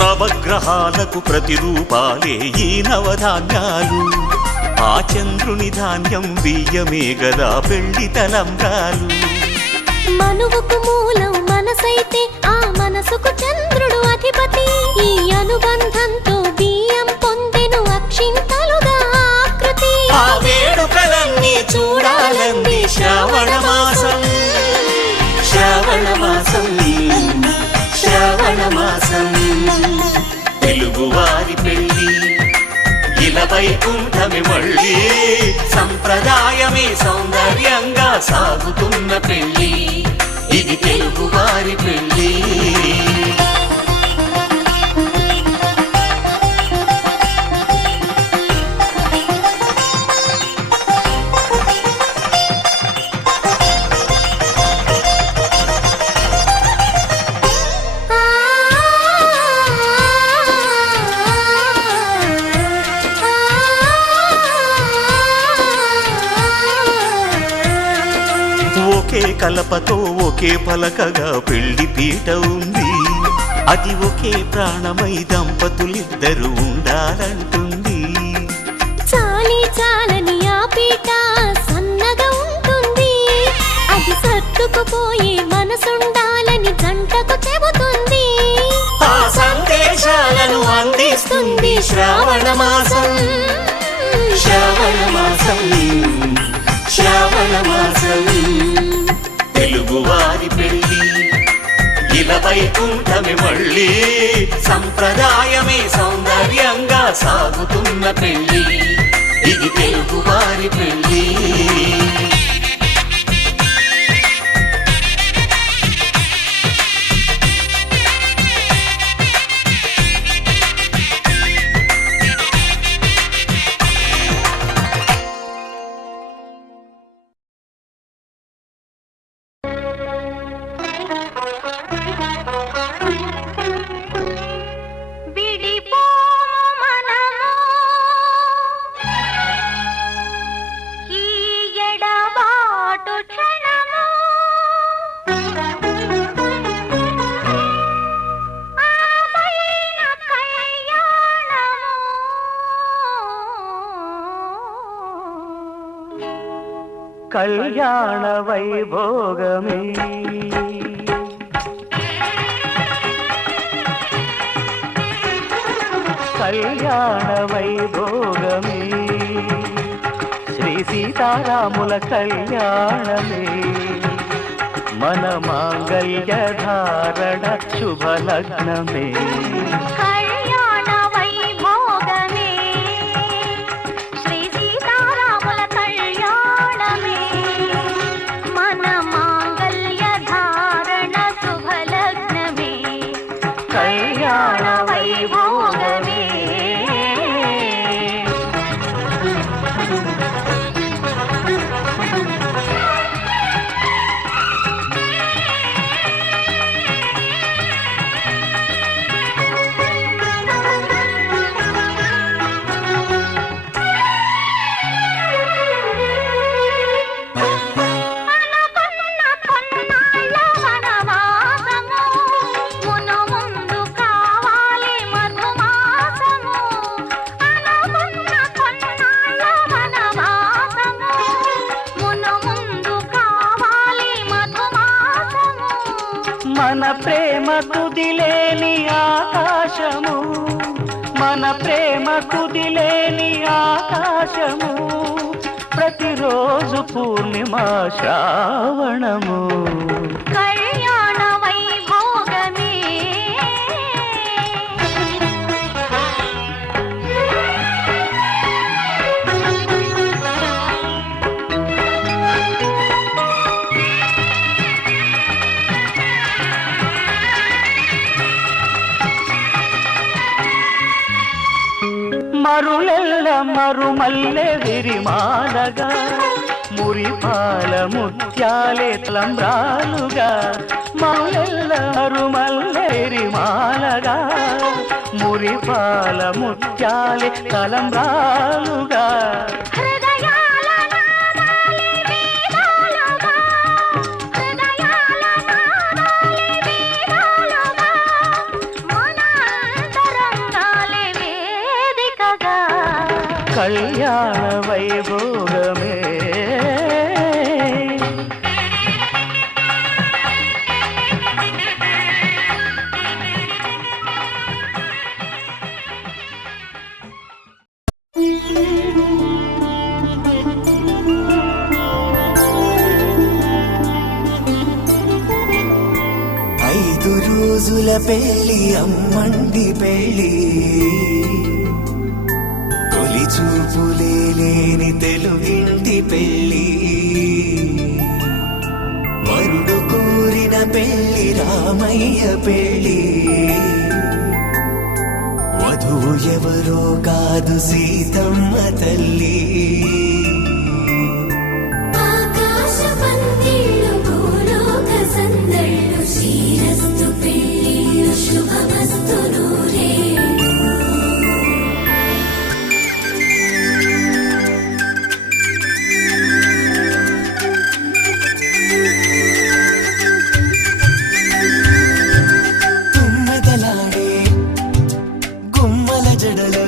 నవగ్రహాలకు ప్రతిరూపాలే ఈ నవధాన్యాలు. ఆ చంద్రుని ధాన్యం బియ్యమే గదా పెళ్లి తలంబ్రాలు. మనువుకు మూలం మనసైతే ఆ మనసుకు చంద్రుడు అధిపతి. ఈ అనుబంధంతో బియ్యం పొందెను అక్షింతలుగా ఆకృతి. ఆ వేడుకలన్నీ చూడాలంది శ్రావణ మాసం, శ్రావణ మాసం, శ్రావణ మాసం. తెలుగువారి పెళ్లి ఇలా వైకుంఠమే మళ్ళీ. సంప్రదాయమే సౌందర్యంగా సాగుతున్న పెళ్లి, ఇది తెలుగువారి పెళ్లి. ఒకే కలపతో ఒకే పలకగా పెళ్లి పీట ఉంది. అది ఒకే ప్రాణమై దంపతులిద్దరూ ఉండాలంటుంది. చాలి చాలని ఆ పీట సన్నగా ఉంటుంది. అది సర్దుకుపోయే మనసుండాలని జంటకు చెబుతుంది. ఆ సందేశాలను అందిస్తుంది శ్రావణ మాసం, శ్రావణ మాసం, శ్రావణ మాసం. తెలుగువారి పెళ్లి ఇలా వైకుంఠమే మళ్ళీ. సంప్రదాయమే సౌందర్యంగా సాగుతున్న పెళ్లి, ఇది తెలుగువారి పెళ్లి. కళ్యాణ వైభోగమే కళ్యాణ వైభోగమే శ్రీ సీతారాముల కళ్యాణమే మన మాంగళ్య ధారణ శుభలగ్నమే. మన ప్రేమ కుదిలేని ఆకాశము, మన ప్రేమ కుదిలేని ఆకాశము, ప్రతిరోజు పూర్ణిమా శ్రావణము. మరులెల్ల మరుమల్లె విరిమాలగా, మురిపాల ముత్యాలే తలంబ్రాలుగా. మరులెల్ల మరుమల్లె విరిమాలగా, మురిపాల ముత్యాలే తలంబ్రాలుగా. కళ్యాణ వైభోగమే. రోజుల పెళ్లి అమ్మండి పెళ్లి తొలి చూపులే లేని తెలుగింటి పెళ్లి వరుడు కోరిన పెళ్లి రామయ్య పెళ్లి వధువు ఎవరో కాదు సీతమ్మ తల్లి శ్రీరస్తు పెళ్ళిళ్ళు శుభమస్తు నూరే. తుమ్మెదలాడే గుమ్మల జడలు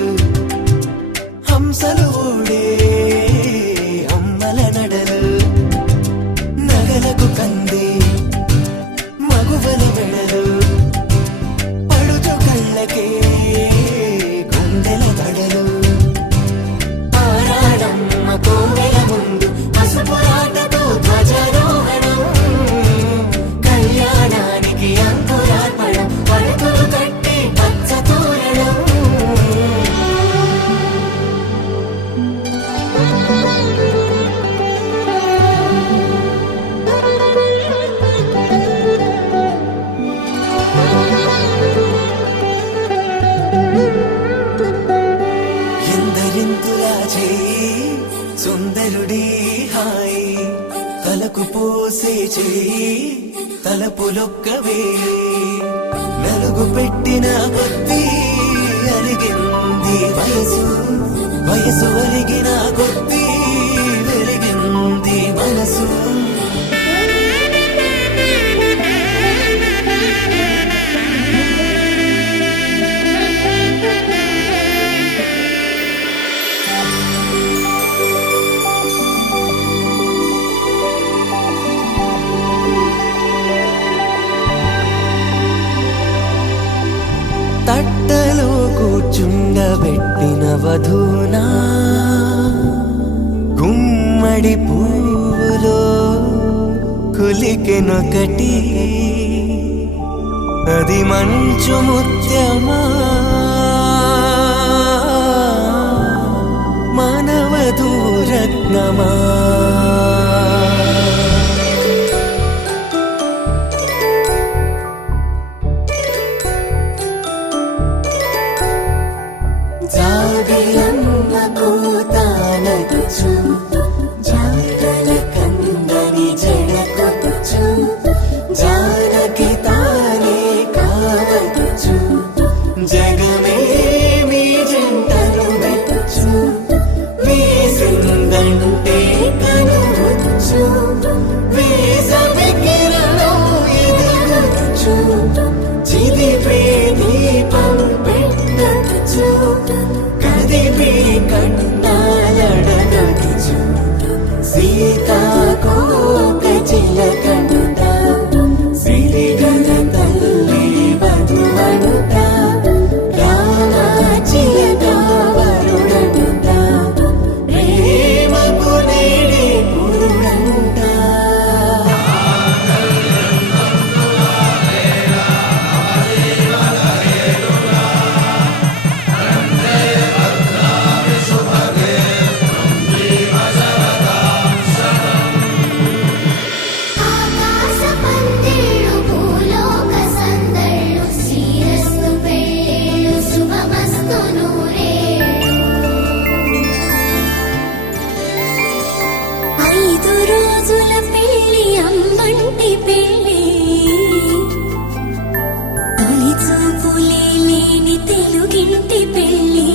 హంసలు ఓడే అమ్మల నడలు నగలకు కందే మగువల వెడలు పడుచు కళ్ళకే గుండెల తడలు ఆరాడమ్మ కోవెల ముందు పసుపు ఆటతో ధ్వజారోహణం కళ్యాణానికి అంకురార్పణం పడుతులు కట్టి పచ్చ తోరణం. ఎందరింతులా చేయి సుందరుడి హాయి తలకు పోసే చేయి తలపులొక్కవే నలుగు పెట్టిన కొద్దీ అలిగింది వయసు వయసు అలిగిన కొద్దీ వెలిగింది మనసు. తట్టలో కూర్చుండబెట్టిన వధూనా గుమ్మడి పూలో కులికెనొకటి అది మంచు ముత్యమా మానవధూరత్నమా. జాబిలమ్మ కూతానదుచు జాడల కందని జడకొట్టుచు జానకి తానే కావదుచు జగమే మీ జంటను వెతుచు వేసిందంటే కనువచ్చు వేసవి కిరణం ఎదుగుచు చిదిపే దీపం పెట్టచ్చు కదిపే కన్నాలడగచ్చు సీతాకోక చిలకనుట సిరిగల తల్లి వధువనుట రామ చిలక వరుడనుట ప్రేమకు నేడే పురుడంట. ఆకాశ పందిళ్ళు భూలోక సందళ్ళు శ్రీరస్తు పెళ్ళిళ్ళు శుభమస్తు నూరే. 5 రోజుల పెళ్ళి అమ్మంటి పెళ్ళి తొలి చూపులే లేని తెలుగింటి పెళ్ళి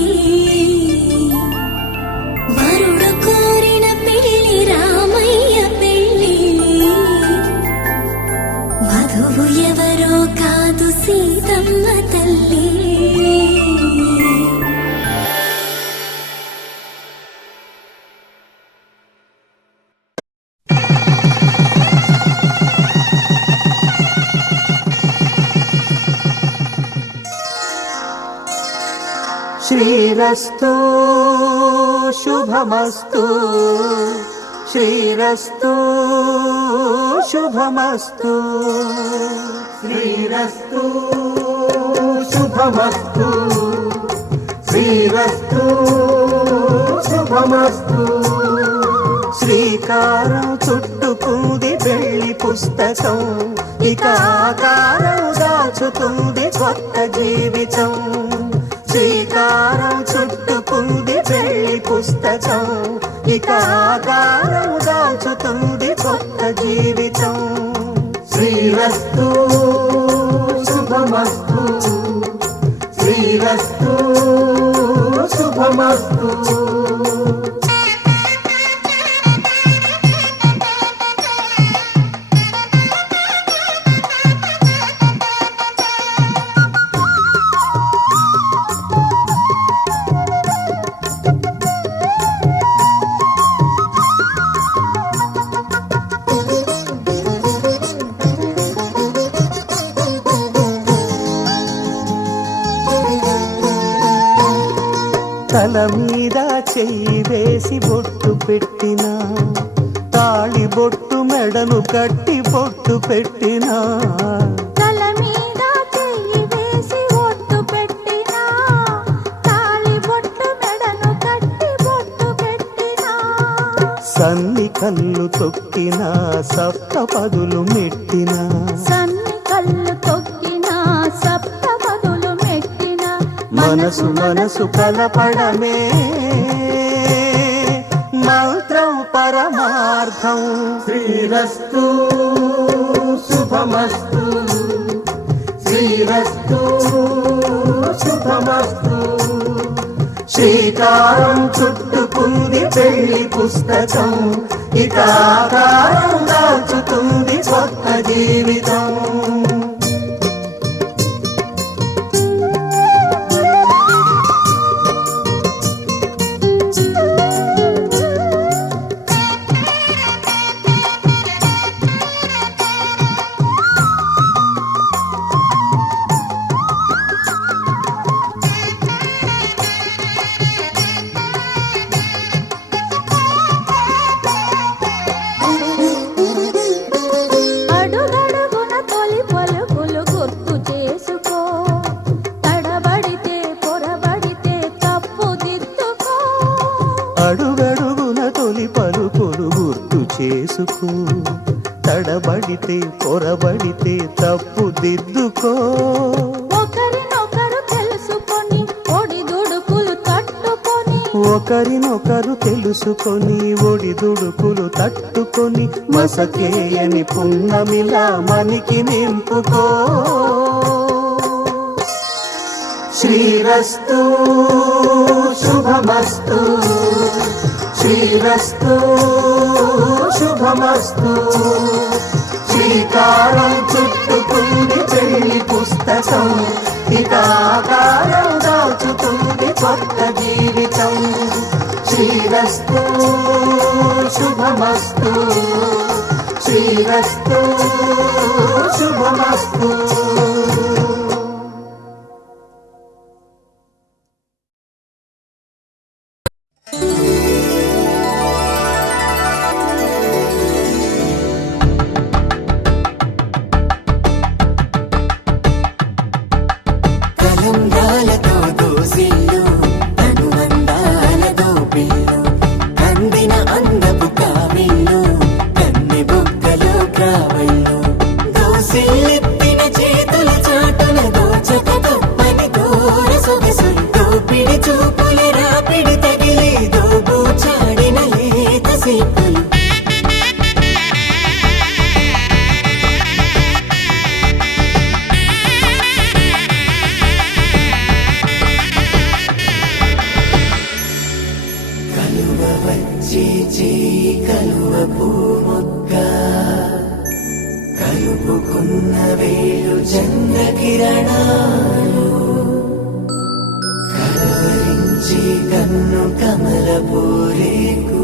వరుడు కోరిన పెళ్ళి రామయ్య పెళ్ళి వధువు ఎవరో కాదు సీతమ్మ తల్లి. శ్రీరస్తు శుభమస్తు శ్రీరస్తు శుభమస్తు శ్రీరస్తు శుభమస్తు శ్రీరస్తు శుభమస్తు శ్రీకారం చుట్టుకుంది పెళ్లి పుస్తకం ఇక ఆకారం దాచుతుంది కొత్త జీవితం శ్రీకారం చుట్టుకుంది పెళ్లి పుస్తకం ఇక ఆకారం దాచుతుంది కొత్త జీవితం శ్రీరస్తు శుభమస్తు శ్రీరస్తు శుభమస్తు తల మీద చెయ్యి వేసి బొట్టు పెట్టినా తాళి బొట్టు మెడను కట్టి బొట్టు పెట్టినా తల మీద చెయ్యి వేసి బొట్టు పెట్టినా తాళి బొట్టు మెడను కట్టి బొట్టు పెట్టినా సన్ని కళ్ళు తొక్కినా సప్త పదులు మెట్టినా సన్ని కళ్ళు తొక్కినా సప్త పదులు మెట్టినా మనసు మనసు కలపడమే మంత్రం పరమార్థం శ్రీరస్తు శుభమస్తు శ్రీరస్తు శుభమస్తు శ్రీకారం చుట్టుకుంది పెళ్లి పుస్తకం ఇక ఆకారం దాచుతుంది కొత్త జీవితం అడుగడుగున తొలి పలుకులు గుర్తు చేసుకో తడబడితే పొరబడితే తప్పు దిద్దుకో అడుగడుగున తొలి పలుకులు గుర్తు చేసుకో తడబడితే పొరబడితే తప్పు దిద్దుకో ఒకరినొకరు తెలుసుకొని ఒడిదుడుకులు తట్టుకొని ఒకరినొకరు తెలుసుకొని ఒడిదుడుకులు తట్టుకొని మసకేయని పున్నమిలా మనికి నింపుకో శ్రీరస్తు శుభమస్తు శ్రీరస్తు శుభమస్తు శ్రీకారం చుట్టుకుంది పెళ్లి పుస్తకం ఇక ఆకారం దాచుతుంది కొత్త జీవితం శ్రీరస్తు శుభమస్తు శ్రీరస్తు శుభమస్తు కలంబ్రాలతో దోసిల్లు అనువందాలతో పిల్లు కందిన అందపు కావిళ్ళు కన్నె బొక్కలో కావళ్ళు దోసిల్లెత్తిన చేతుల చాటున దోచక తప్పని దూర సొగసులు దోపిడి చూపుల రాపిడి తగిలి దోబూచాడిన లేత సీపులు కలువ వచ్చి చేయి కలువ పూమొక్క కలుపుకున్న వేలు చంద్రకిరణాలు కలవరించి కన్ను కమల పూరేకు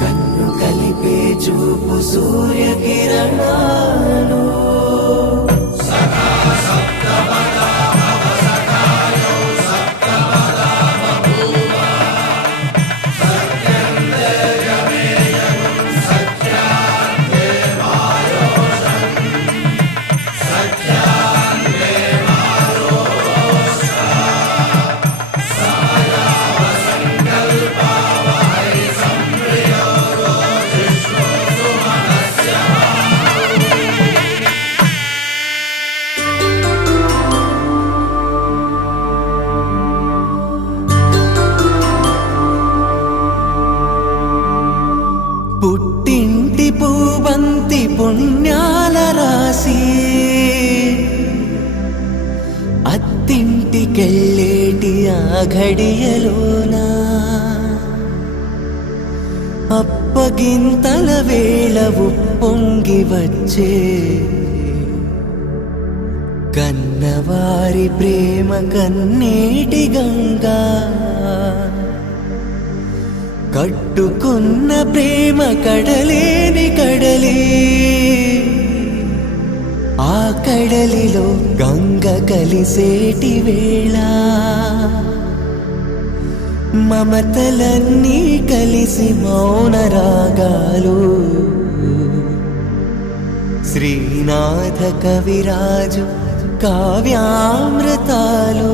కన్ను కలిపే చూపు సూర్యకిరణాలు సఖా సప్తమదా భవ సఖాయో సప్త పుణ్యాల రాసి అత్తింటికెళ్ళేటి ఆ ఘడియలోనా అప్పగింతల వేళ ఉప్పొంగి వచ్చే కన్నవారి ప్రేమ కన్నీటి గంగా కట్టుకున్న ప్రేమ కడలేని కడలి ఆ కడలిలో గంగ కలిసేటి వేళ మమతలన్నీ కలిసి మౌన రాగాలు శ్రీనాథ కవిరాజు కావ్యామృతాలు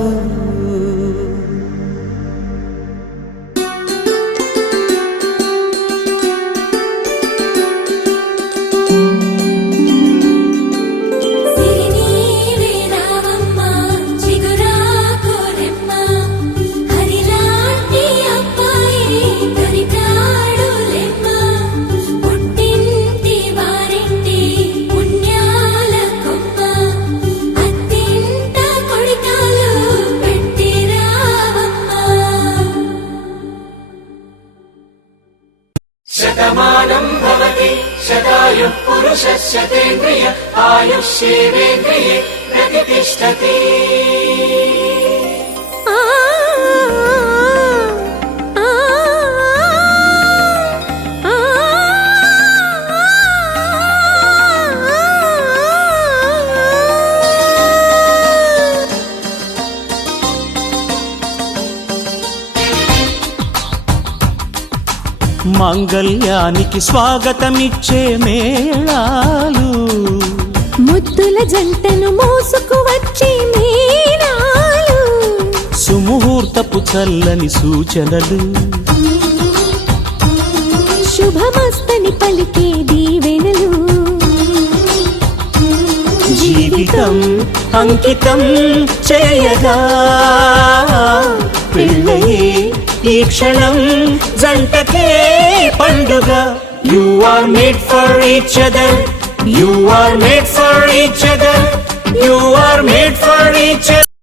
శతమానం భవతి శతాయుః పురుషः శతేంద్రియ ఆయుష్యేవేంద్రియే ప్రతిష్టతి. మాంగళ్యానికి స్వాగతమిచ్చే మేళాలు ముద్దుల జంటను మోసుకు వచ్చే మీనాలు సుముహూర్తపు చల్లని సూచనలు శుభమస్తని పలికే దీవెనలు జీవితం అంకితం చేయగా పెళ్ళయే ఈ క్షణం జంటకే పండుగ. You are made for each other, you are made for each other, you are made for each other.